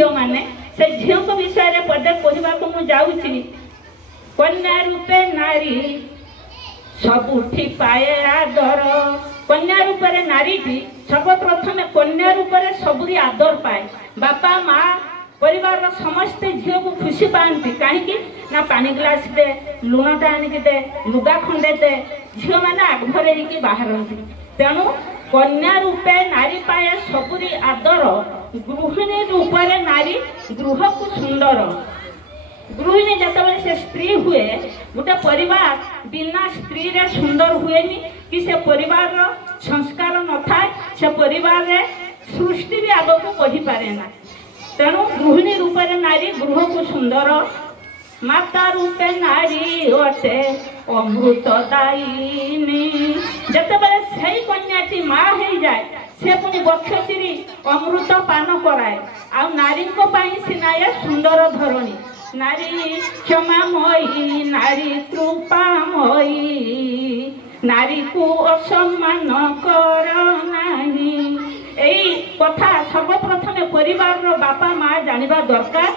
झील मैंने से झील को विषय में पदे कहवा को मुझे जाऊँगी कन्या रूपे नारी सबुठी पाए आदर कन्या रूप में नारी सर्वप्रथम कन्या रूप में सबुरी आदर पाए बापा माँ परिवार समस्त झील को खुशी पाती कहीं ना पानी ग्लास दे लुणटा आनिक दे लुगा खंडे दे झील मैंने आगभर बाहर तेणु कन्या रूपे नारी पाए सबुरी आदर गृहिणी रूप नारी गृह को सुंदर गृहिणी जिते से स्त्री हुए गोटे परिवार बिना स्त्री रे सुंदर हुए कि से परिवार संस्कार न था से परिवार रे सृष्टि भी आग को बढ़ी पारे ना तेणु गृहिणी रूप नारी गृह को सुंदर माता रूपे नारी अटे अमृतदायिनी जिते से कन्याटी माँ हो जाए से पुणी बक्ष चिरी अमृत पान कराए आ नारी सीना ये सुंदर धरणी नारी क्षमामयी नारी कृपामयी नारी को असम्मान कर नहीं यही कथा सर्वप्रथम परिवार बापा माँ जानिबा दरकार